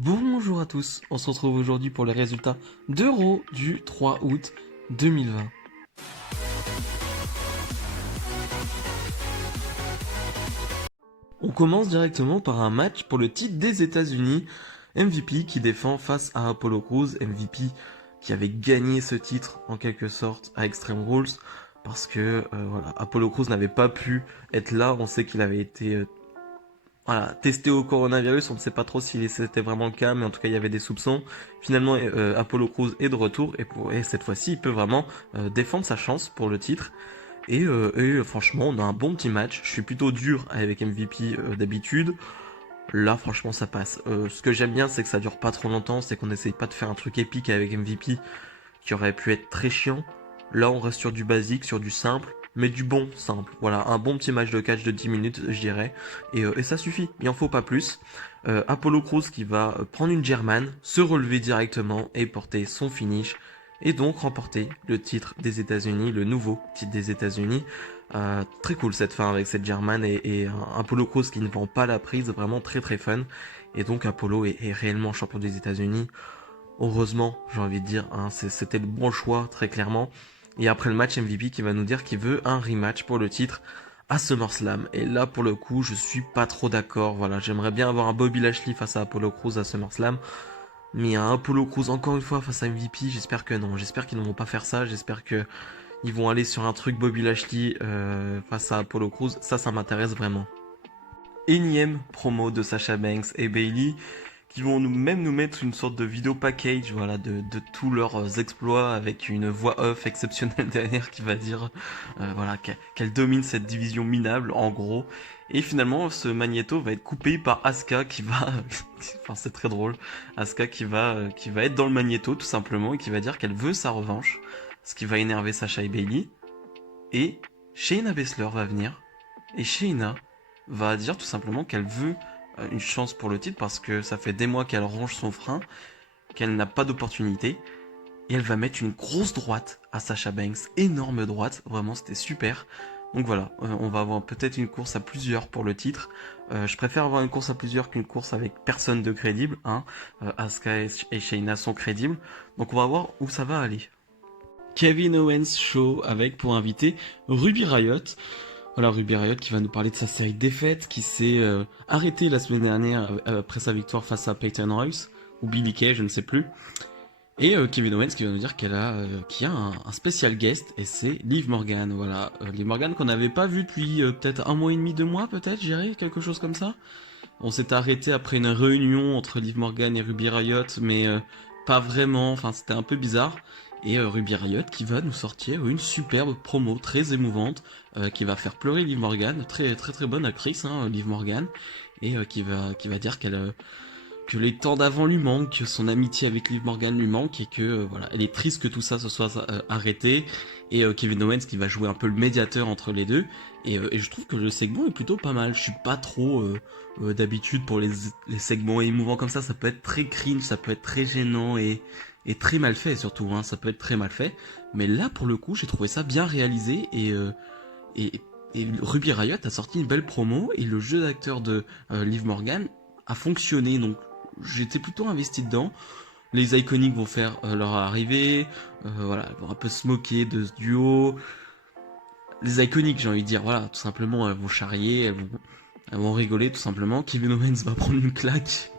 Bonjour à tous, on se retrouve aujourd'hui pour les résultats d'Euro du 3 août 2020. On commence directement par un match pour le titre des États-Unis. MVP qui défend face à Apollo Crews, MVP qui avait gagné ce titre en quelque sorte à Extreme Rules parce que voilà, Apollo Crews n'avait pas pu être là. On sait qu'il avait été voilà, testé au coronavirus, on ne sait pas trop si c'était vraiment le cas, mais en tout cas il y avait des soupçons. Finalement, Apollo Crews est de retour et cette fois-ci il peut vraiment défendre sa chance pour le titre. Franchement, on a un bon petit match. Je suis plutôt dur avec MVP d'habitude. Là, franchement, ça passe. Ce que j'aime bien, c'est que ça dure pas trop longtemps, c'est qu'on n'essaye pas de faire un truc épique avec MVP qui aurait pu être très chiant. Là, on reste sur du basique, sur du simple, mais du bon simple. Voilà, un bon petit match de catch de 10 minutes, je dirais. Et ça suffit, il en faut pas plus. Apollo Crews qui va prendre une German, se relever directement et porter son finish. Et donc remporter le titre des États-Unis, le nouveau titre des États-Unis. Très cool cette fin avec cette German et un Apollo Crews qui ne vend pas la prise, vraiment très très fun. Et donc Apollo est réellement champion des États-Unis. Heureusement, j'ai envie de dire, hein, c'était le bon choix, très clairement. Et après le match, MVP qui va nous dire qu'il veut un rematch pour le titre à SummerSlam. Et là, pour le coup, je suis pas trop d'accord. Voilà, j'aimerais bien avoir un Bobby Lashley face à Apollo Crews à SummerSlam. Mais un Apollo Crews encore une fois face à MVP, j'espère que non. J'espère qu'ils ne vont pas faire ça. J'espère que ils vont aller sur un truc Bobby Lashley face à Apollo Crews. Ça m'intéresse vraiment. Énième promo de Sasha Banks et Bayley qui vont nous mettre une sorte de vidéo package, voilà, de tous leurs exploits avec une voix off exceptionnelle derrière qui va dire, voilà, qu'elle domine cette division minable, en gros. Et finalement, ce magnéto va être coupé par Asuka qui va, enfin c'est très drôle, Asuka qui va être dans le magnéto tout simplement et qui va dire qu'elle veut sa revanche, ce qui va énerver Sasha et Bayley. Et Shayna Baszler va venir et Shayna va dire tout simplement qu'elle veut une chance pour le titre parce que ça fait des mois qu'elle ronge son frein, qu'elle n'a pas d'opportunité. Et elle va mettre une grosse droite à Sasha Banks, énorme droite, vraiment c'était super. Donc voilà, on va avoir peut-être une course à plusieurs pour le titre. Je préfère avoir une course à plusieurs qu'une course avec personne de crédible. Hein. Asuka et Shayna sont crédibles. Donc on va voir où ça va aller. Kevin Owens Show avec pour invité Ruby Riott. Voilà, Ruby Riott qui va nous parler de sa série de défaites qui s'est arrêtée la semaine dernière après sa victoire face à Peyton Royce ou Billie Kay, je ne sais plus. Et Kevin Owens qui va nous dire qu'il y a un spécial guest et c'est Liv Morgan. Voilà, Liv Morgan qu'on n'avait pas vu depuis peut-être un mois et demi, 2 mois peut-être, j'irais, quelque chose comme ça. On s'est arrêté après une réunion entre Liv Morgan et Ruby Riott, mais pas vraiment, enfin c'était un peu bizarre. Et Ruby Riott qui va nous sortir une superbe promo très émouvante, qui va faire pleurer Liv Morgan, très très très bonne actrice, hein, Liv Morgan, et qui va dire que les temps d'avant lui manquent, que son amitié avec Liv Morgan lui manque et que voilà, elle est triste que tout ça se soit arrêté. Et Kevin Owens qui va jouer un peu le médiateur entre les deux. Et je trouve que le segment est plutôt pas mal. Je suis pas trop d'habitude pour les segments émouvants comme ça peut être très cringe, ça peut être très gênant et très mal fait surtout. Hein, ça peut être très mal fait. Mais là pour le coup, j'ai trouvé ça bien réalisé et, et Ruby Riott a sorti une belle promo et le jeu d'acteur de Liv Morgan a fonctionné. Donc j'étais plutôt investi dedans. Les Iconics vont faire leur arrivée, voilà, ils vont un peu se moquer de ce duo. Les Iconics, j'ai envie de dire, voilà, tout simplement, elles vont charrier, elles vont rigoler tout simplement. Kevin Owens va prendre une claque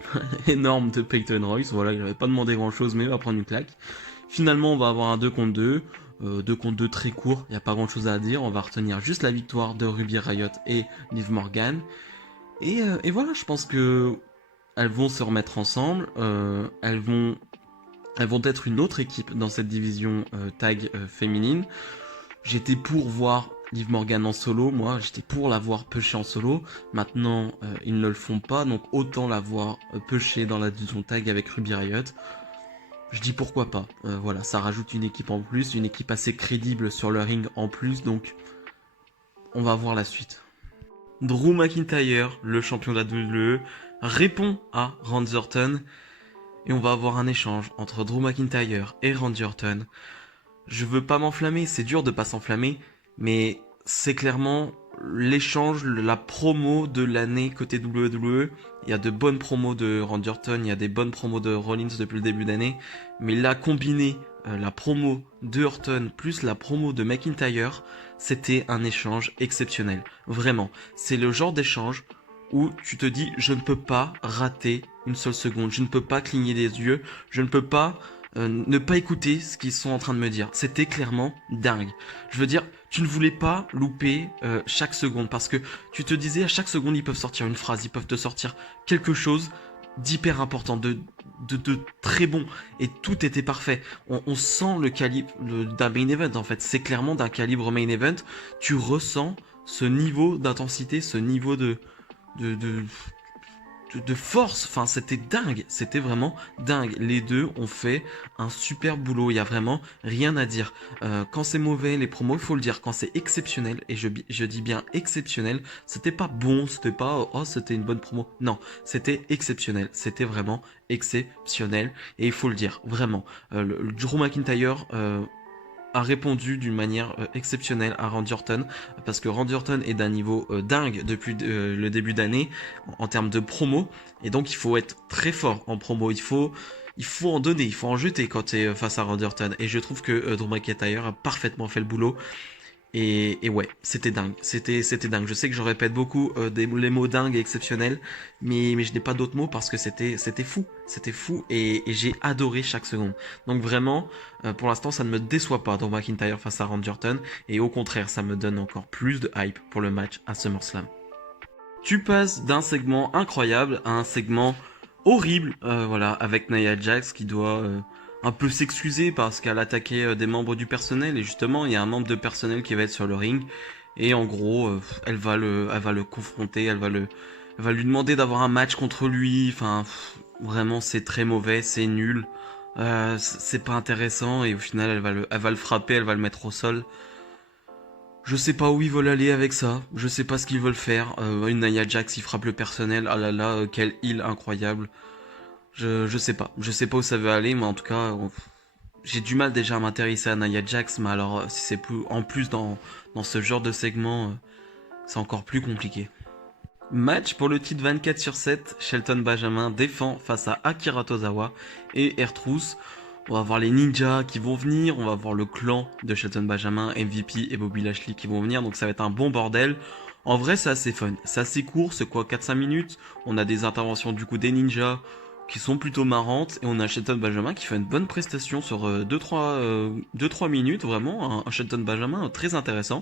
énorme de Peyton Royce, voilà, il n'avait pas demandé grand chose, mais il va prendre une claque. Finalement, on va avoir un 2 contre 2, 2 contre 2 très court, il n'y a pas grand chose à dire, on va retenir juste la victoire de Ruby Riott et Liv Morgan. Et voilà, je pense que elles vont se remettre ensemble, elles vont être une autre équipe dans cette division tag féminine. J'étais pour voir Liv Morgan en solo, moi j'étais pour la voir pusher en solo. Maintenant ils ne le font pas, donc autant la voir pusher dans la division tag avec Ruby Riott. Je dis pourquoi pas. Voilà, ça rajoute une équipe en plus, une équipe assez crédible sur le ring en plus, donc on va voir la suite. Drew McIntyre, le champion de la WWE, répond à Randy Orton et on va avoir un échange entre Drew McIntyre et Randy Orton. Je veux pas m'enflammer, c'est dur de pas s'enflammer, mais c'est clairement l'échange, la promo de l'année côté WWE. Il y a de bonnes promos de Randy Orton, il y a des bonnes promos de Rollins depuis le début d'année. Mais là, combiné la promo de Orton plus la promo de McIntyre, c'était un échange exceptionnel. Vraiment. C'est le genre d'échange où tu te dis, je ne peux pas rater une seule seconde, je ne peux pas cligner des yeux, je ne peux pas ne pas écouter ce qu'ils sont en train de me dire. C'était clairement dingue. Je veux dire, tu ne voulais pas louper chaque seconde parce que tu te disais à chaque seconde ils peuvent sortir une phrase, ils peuvent te sortir quelque chose d'hyper important, de très bon, et tout était parfait. On sent le calibre d'un main event en fait, c'est clairement d'un calibre main event. Tu ressens ce niveau d'intensité, ce niveau de, de, de force, enfin c'était dingue, c'était vraiment dingue. Les deux ont fait un super boulot, il y a vraiment rien à dire. Quand c'est mauvais, les promos, il faut le dire, quand c'est exceptionnel, et je dis bien exceptionnel, c'était pas bon, c'était pas oh c'était une bonne promo, non, c'était exceptionnel, c'était vraiment exceptionnel, et il faut le dire, vraiment. Le Drew McIntyre a répondu d'une manière exceptionnelle à Randy Orton, parce que Randy Orton est d'un niveau dingue depuis le début d'année en termes de promo, et donc il faut être très fort en promo, il faut en donner, il faut en jeter quand tu es face à Randy Orton, et je trouve que Drew McIntyre a parfaitement fait le boulot. Et ouais, c'était dingue, c'était dingue. Je sais que je répète beaucoup les mots dingue et exceptionnel, mais je n'ai pas d'autres mots parce que c'était fou et j'ai adoré chaque seconde. Donc vraiment, pour l'instant, ça ne me déçoit pas dans McIntyre face à Randy Orton, et au contraire, ça me donne encore plus de hype pour le match à SummerSlam. Tu passes d'un segment incroyable à un segment horrible, voilà, avec Nia Jax qui doit un peu s'excuser parce qu'elle attaquait des membres du personnel, et justement il y a un membre de personnel qui va être sur le ring, et en gros elle va le confronter, elle va lui demander d'avoir un match contre lui. Enfin vraiment c'est très mauvais, c'est nul, c'est pas intéressant, et au final elle va le frapper, elle va le mettre au sol. Je sais pas où ils veulent aller avec ça, je sais pas ce qu'ils veulent faire. Une Nia Jax qui frappe le personnel, ah là là, quel heal incroyable. Je sais pas où ça veut aller, mais en tout cas, j'ai du mal déjà à m'intéresser à Nia Jax, mais alors si c'est plus, en plus dans ce genre de segment, c'est encore plus compliqué. Match pour le titre 24/7, Shelton Benjamin défend face à Akira Tozawa et R-Truth. On va voir les ninjas qui vont venir, on va voir le clan de Shelton Benjamin, MVP et Bobby Lashley qui vont venir, donc ça va être un bon bordel. En vrai, c'est assez fun, c'est assez court, c'est quoi, 4-5 minutes. On a des interventions du coup des ninjas qui sont plutôt marrantes, et on a Shelton Benjamin qui fait une bonne prestation sur 2-3 minutes, vraiment, un Shelton Benjamin très intéressant,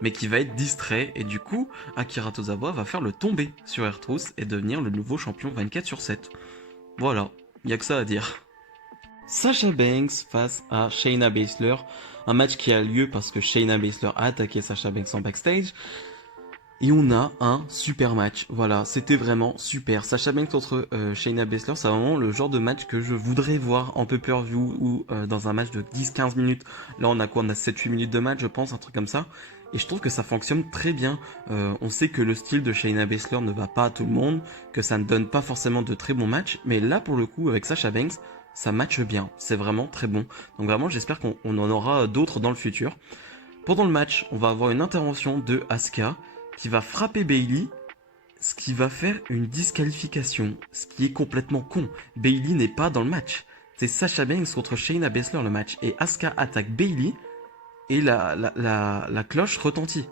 mais qui va être distrait, et du coup, Akira Tozawa va faire le tomber sur R-Truth et devenir le nouveau champion 24/7. Voilà, y a que ça à dire. Sasha Banks face à Shayna Baszler, un match qui a lieu parce que Shayna Baszler a attaqué Sasha Banks en backstage, et on a un super match. Voilà, c'était vraiment super. Sasha Banks contre Shayna Baszler, c'est vraiment le genre de match que je voudrais voir en pay-per-view ou dans un match de 10-15 minutes. Là, on a quoi? On a 7-8 minutes de match, je pense, un truc comme ça. Et je trouve que ça fonctionne très bien. On sait que le style de Shayna Baszler ne va pas à tout le monde, que ça ne donne pas forcément de très bons matchs. Mais là, pour le coup, avec Sasha Banks, ça matche bien. C'est vraiment très bon. Donc vraiment, j'espère qu'on en aura d'autres dans le futur. Pendant le match, on va avoir une intervention de Asuka qui va frapper Bayley, ce qui va faire une disqualification, ce qui est complètement con. Bayley n'est pas dans le match. C'est Sasha Banks contre Shayna Baszler le match, et Asuka attaque Bayley, et la cloche retentit.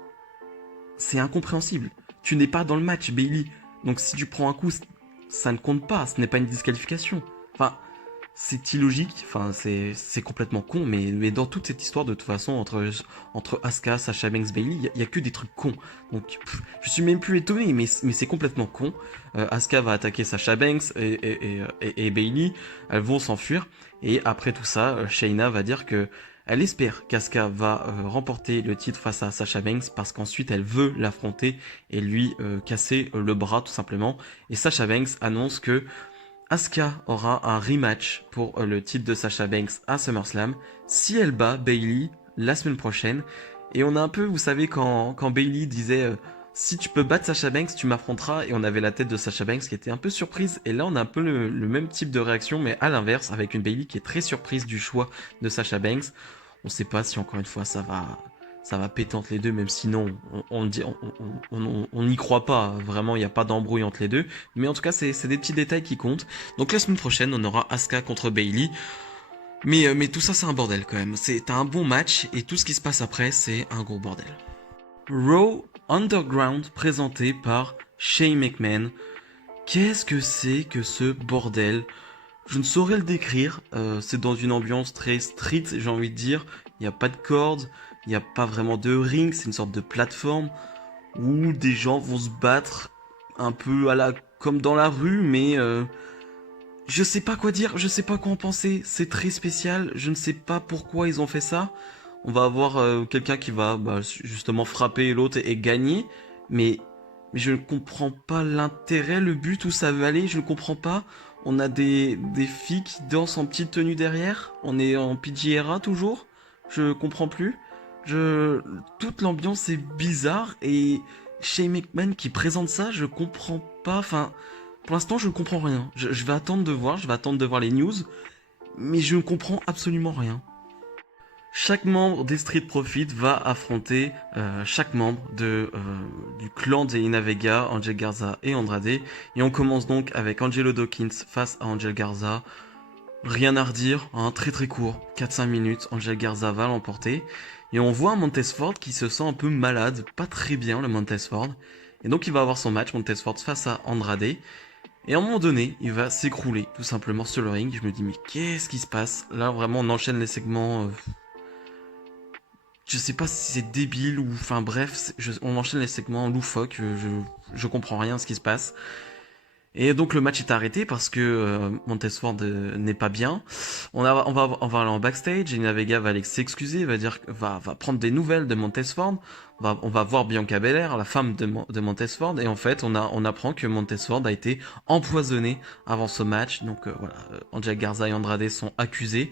C'est incompréhensible. Tu n'es pas dans le match, Bayley. Donc si tu prends un coup, ça ne compte pas, ce n'est pas une disqualification. Enfin, c'est illogique, enfin c'est complètement con, mais dans toute cette histoire de toute façon entre Asuka, Sasha Banks, Bayley, il y a que des trucs cons. Donc je suis même plus étonné, mais c'est complètement con. Asuka va attaquer Sasha Banks et Bayley, elles vont s'enfuir, et après tout ça, Shayna va dire que elle espère qu'Asuka va remporter le titre face à Sasha Banks, parce qu'ensuite elle veut l'affronter et lui casser le bras tout simplement. Et Sasha Banks annonce que Asuka aura un rematch pour le titre de Sasha Banks à SummerSlam si elle bat Bayley la semaine prochaine. Et on a un peu, vous savez, quand Bayley disait si tu peux battre Sasha Banks, tu m'affronteras, et on avait la tête de Sasha Banks qui était un peu surprise. Et là, on a un peu le même type de réaction, mais à l'inverse, avec une Bayley qui est très surprise du choix de Sasha Banks. On sait pas si encore une fois ça ça va péter entre les deux, même si non, on n'y croit pas. Vraiment, il n'y a pas d'embrouille entre les deux. Mais en tout cas, c'est des petits détails qui comptent. Donc la semaine prochaine, on aura Asuka contre Bailey. Mais tout ça, c'est un bordel quand même. C'est un bon match et tout ce qui se passe après, c'est un gros bordel. Raw Underground présenté par Shane McMahon. Qu'est-ce que c'est que ce bordel? Je ne saurais le décrire. C'est dans une ambiance très street, j'ai envie de dire. Il n'y a pas de cordes, il n'y a pas vraiment de ring. C'est une sorte de plateforme où des gens vont se battre un peu comme dans la rue, mais je sais pas quoi dire, je sais pas quoi en penser. C'est très spécial. Je ne sais pas pourquoi ils ont fait ça. On va avoir quelqu'un qui va justement frapper l'autre et gagner, mais je ne comprends pas l'intérêt, le but où ça veut aller, je ne comprends pas. On a des filles qui dansent en petite tenue derrière, on est en PG era toujours, je comprends plus. Toute l'ambiance est bizarre et Shane McMahon qui présente ça, je comprends pas, enfin, pour l'instant je ne comprends rien. Je vais attendre de voir, je vais attendre de voir les news, mais je ne comprends absolument rien. Chaque membre des Street Profits va affronter chaque membre du clan des Inavega, Angel Garza et Andrade. Et on commence donc avec Angelo Dawkins face à Angel Garza. Rien à redire, hein, très très court, 4-5 minutes, Angel Garza va l'emporter. Et on voit un Montesford qui se sent un peu malade, pas très bien le Montesford. Et donc il va avoir son match, Montesford face à Andrade. Et à un moment donné, il va s'écrouler tout simplement sur le ring. Je me dis mais qu'est-ce qui se passe? Là vraiment on enchaîne les segments... Je sais pas si c'est débile ou... Enfin bref, on enchaîne les segments loufoques, je comprends rien à ce qui se passe. Et donc le match est arrêté parce que Montesford n'est pas bien. On va aller en backstage, et Navega va aller s'excuser, va prendre des nouvelles de Montesford. On va voir Bianca Belair, la femme de Montesford, et en fait on apprend que Montesford a été empoisonné avant ce match. Donc voilà, Angel Garza et Andrade sont accusés.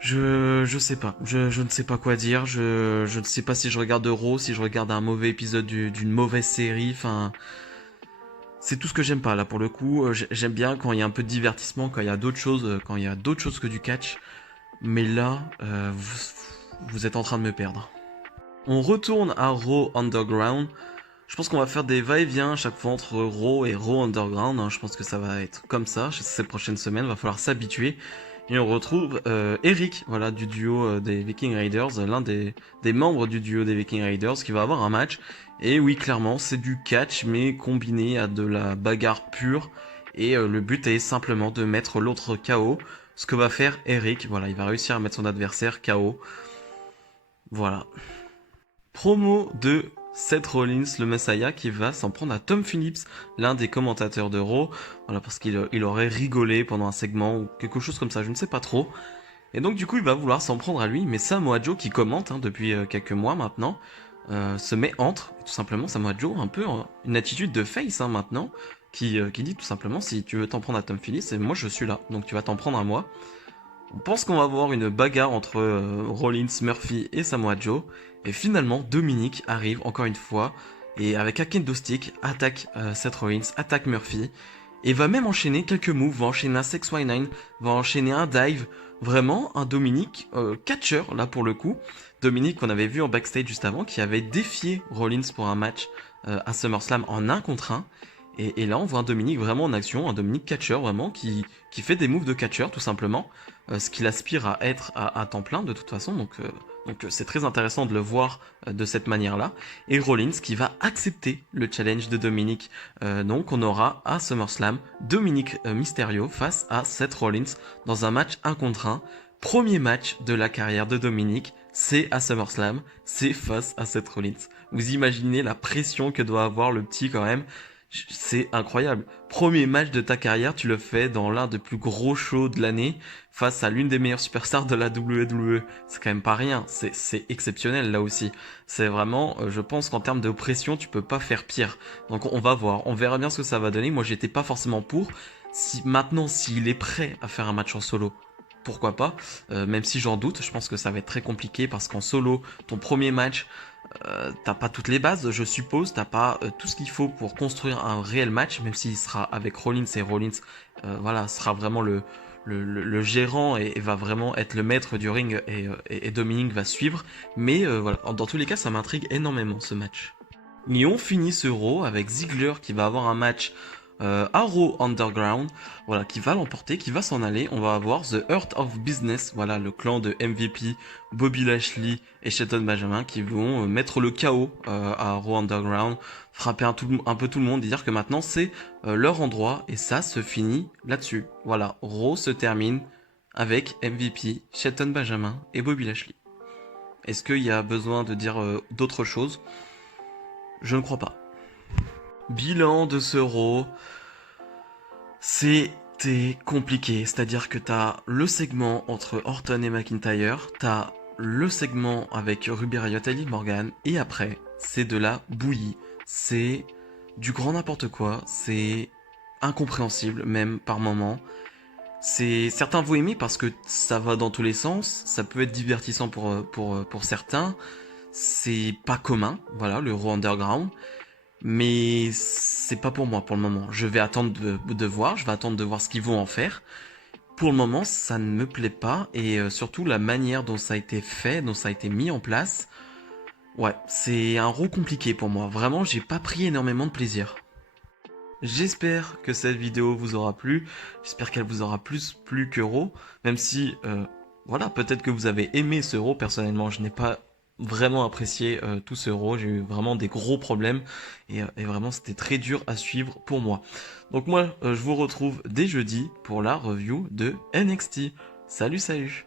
Je sais pas, je ne sais pas quoi dire, je ne sais pas si je regarde Raw, si je regarde un mauvais épisode d'une mauvaise série, enfin... C'est tout ce que j'aime pas là pour le coup, j'aime bien quand il y a un peu de divertissement, quand il y a d'autres choses, que du catch, mais là, vous êtes en train de me perdre. On retourne à Raw Underground, je pense qu'on va faire des va-et-vient à chaque fois entre Raw et Raw Underground, hein. Je pense que ça va être comme ça, ces prochaines semaines, va falloir s'habituer. Et on retrouve Eric, voilà, du duo des Viking Raiders, l'un des membres du duo des Viking Raiders, qui va avoir un match. Et oui, clairement, c'est du catch, mais combiné à de la bagarre pure. Et le but est simplement de mettre l'autre KO. Ce que va faire Eric, voilà, il va réussir à mettre son adversaire KO. Voilà. Promo de Seth Rollins, le Messiah, qui va s'en prendre à Tom Phillips, l'un des commentateurs de Raw. Voilà, parce qu'il aurait rigolé pendant un segment ou quelque chose comme ça, je ne sais pas trop. Et donc du coup, il va vouloir s'en prendre à lui, mais Samoa Joe, qui commente depuis quelques mois maintenant, se met entre. Tout simplement, Samoa Joe, un peu une attitude de face maintenant, qui dit tout simplement, si tu veux t'en prendre à Tom Phillips, et moi je suis là, donc tu vas t'en prendre à moi. On pense qu'on va avoir une bagarre entre Rollins, Murphy et Samoa Joe. Et finalement, Dominic arrive encore une fois. Et avec un kendo stick, attaque Seth Rollins, attaque Murphy. Et va même enchaîner quelques moves. Va enchaîner un 619, va enchaîner un dive. Vraiment, un Dominic catcher, là pour le coup. Dominic qu'on avait vu en backstage juste avant, qui avait défié Rollins pour un match à SummerSlam en 1 contre 1. Et là, on voit un Dominic vraiment en action, un Dominic catcher vraiment, qui fait des moves de catcher tout simplement. Ce qu'il aspire à être à temps plein de toute façon, donc c'est très intéressant de le voir de cette manière-là. Et Rollins qui va accepter le challenge de Dominic. Donc on aura à SummerSlam Dominic Mysterio face à Seth Rollins dans un match 1 contre 1. Premier match de la carrière de Dominic, c'est à SummerSlam, c'est face à Seth Rollins. Vous imaginez la pression que doit avoir le petit quand même. C'est incroyable. Premier match de ta carrière, tu le fais dans l'un des plus gros shows de l'année face à l'une des meilleures superstars de la WWE. C'est quand même pas rien. C'est exceptionnel là aussi. C'est vraiment, je pense qu'en termes de pression, tu peux pas faire pire. Donc on va voir. On verra bien ce que ça va donner. Moi, j'étais pas forcément pour. Maintenant, s'il est prêt à faire un match en solo, pourquoi pas, même si j'en doute, je pense que ça va être très compliqué parce qu'en solo, ton premier match, t'as pas toutes les bases, je suppose, t'as pas tout ce qu'il faut pour construire un réel match, même s'il sera avec Rollins et Rollins, voilà, sera vraiment le le gérant et va vraiment être le maître du ring et Dominic va suivre. Mais voilà, dans tous les cas, ça m'intrigue énormément ce match. Et on finit ce Raw avec Ziggler qui va avoir un match à Raw Underground, voilà, qui va l'emporter, qui va s'en aller. On va avoir The Heart of Business, voilà, le clan de MVP, Bobby Lashley et Shelton Benjamin qui vont mettre le chaos à Raw Underground, frapper un peu tout le monde et dire que maintenant c'est leur endroit et ça se finit là-dessus. Voilà, Raw se termine avec MVP, Shelton Benjamin et Bobby Lashley. Est-ce qu'il y a besoin de dire d'autres choses? Je ne crois pas. Bilan de ce Raw, c'était compliqué. C'est-à-dire que t'as le segment entre Orton et McIntyre, t'as le segment avec Ruby Riott et Liv Morgan, et après, c'est de la bouillie. C'est du grand n'importe quoi, c'est incompréhensible, même par moments. Certains vont aimer parce que ça va dans tous les sens, ça peut être divertissant pour certains. C'est pas commun, voilà, le Raw Underground. Mais c'est pas pour moi pour le moment. Je vais attendre de voir, je vais attendre de voir ce qu'ils vont en faire. Pour le moment, ça ne me plaît pas et surtout la manière dont ça a été fait, dont ça a été mis en place. Ouais, c'est un Raw compliqué pour moi. Vraiment, j'ai pas pris énormément de plaisir. J'espère que cette vidéo vous aura plu. J'espère qu'elle vous aura plus plu que Raw. Même si, voilà, peut-être que vous avez aimé ce Raw. Personnellement, je n'ai pas vraiment apprécié tout ce Raw. J'ai eu vraiment des gros problèmes. Et vraiment, c'était très dur à suivre pour moi. Donc moi, je vous retrouve dès jeudi pour la review de NXT. Salut, salut!